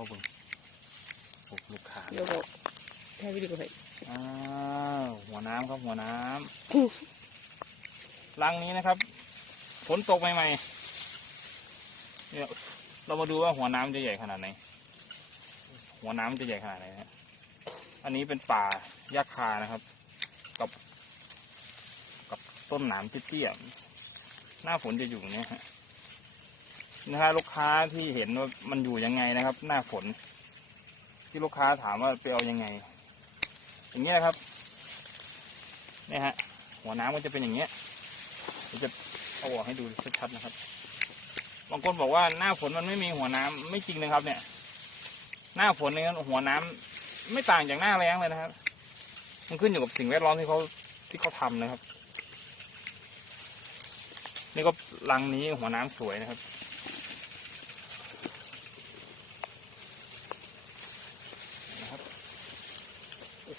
พ่อเบึงปลูกลูกค้าเดี๋ยวบอกถ่ายวิดีโอให้อ้าวหัวน้ำครับหัวน้ำรังนี้นะครับฝนตกใหม่ๆเนี่ยเรามาดูว่าหัวน้ำจะใหญ่ขนาดไหน หัวน้ำจะใหญ่ขนาดไหนนะอันนี้เป็นป่าหญ้าคานะครับ กับ กับต้นหนามเตี้ยๆหน้าฝนจะอยู่อย่างเนี้ยฮะ นะฮะลูกค้าที่เห็นว่ามันอยู่ยังไงนะครับ หน้าฝน ที่ลูกค้าถามว่าไปเอายังไง อย่างเงี้นะครับเนี่ยฮะ หัวน้ำก็จะเป็นอย่างเงี้ยเดี๋ยวจะเอาออกให้ดูชัดๆนะครับบางคนบอกว่าหน้าฝนมันไม่มีหัวน้ำไม่จริงนะครับ เนี่ย หน้าฝนเนี่ยหัวน้ำไม่ต่างจากหน้าแล้งเลยนะครับ มันขึ้นอยู่กับสิ่งแวดล้อมที่เขาที่เขาทำนะครับ นี่ก็รังนี้หัวน้ำสวยนะครับ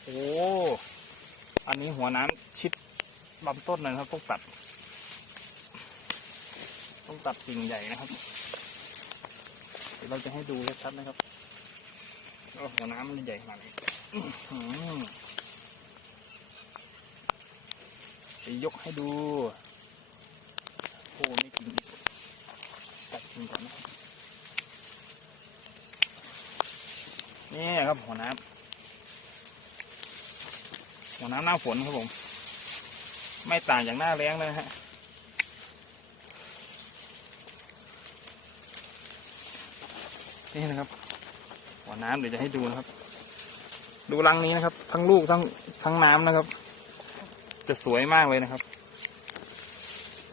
อ้โหอันนี้หัวน้ำชิดลำต้นเลยครับต้องตัด ต้องตัดกิ่งใหญ่นะครับ เดี๋ยวเราจะให้ดูชัดๆนะครับว่าหัวน้ำมันใหญ่ขนาดไหนอื้จะยกให้ดูโอ้ไม่กินตัดกิ่งก่อนนะนี่ครับหัวน้ำ หัวน้ำหน้าฝนครับผม ไม่ต่างจากหน้าแล้งเลยฮะนี่นะครับหัวน้ำเดี๋ยวจะให้ดูนะครับ ดูรังนี้นะครับ ทั้งลูกทั้งทั้งน้ำนะครับ จะสวยมากเลยนะครับ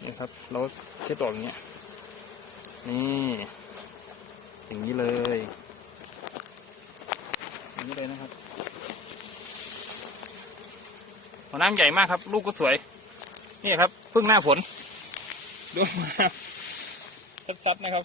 นี่ครับเราเช็ดออกอย่างเงี้นี่อย่างนี้เลยอย่างนี้เลยนะครับ หัวน้ำใหญ่มากครับ ลูกก็สวย นี่ครับเพิ่งหน้าฝนดูชัดๆนะครับ